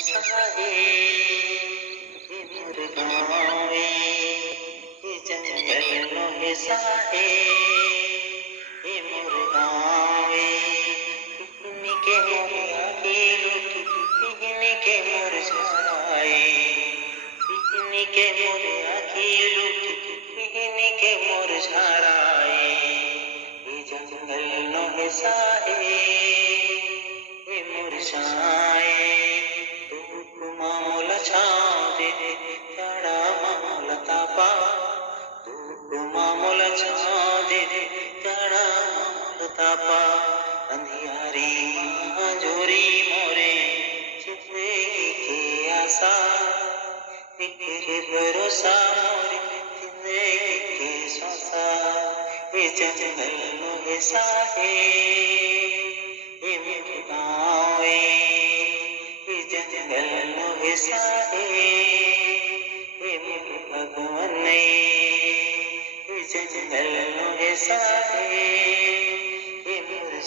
साहे ये मोर गाँवे ये जंगल मोहे साहे ये मोर गाँवे पिकने के मोर आखिर पिकने के मोर छाए पिकने के मोर आखिर पिकने के मोर छाए ये जंगल मोहे साहे ये मोर छाए छाँव दे चढ़ा मामूल तापा तू मामूल छाँव दे चढ़ा मामूल तापा अंधियारी जोरी मोरे जिंदगी के आशा के भरोसा मोरे जिंदगी के श्वासा ये जंगल मोहे साहे ये मेरे गाँव जंगल मोहे साहे ये मेरे भगवान ये जंगल मोहे साहे ये मेरे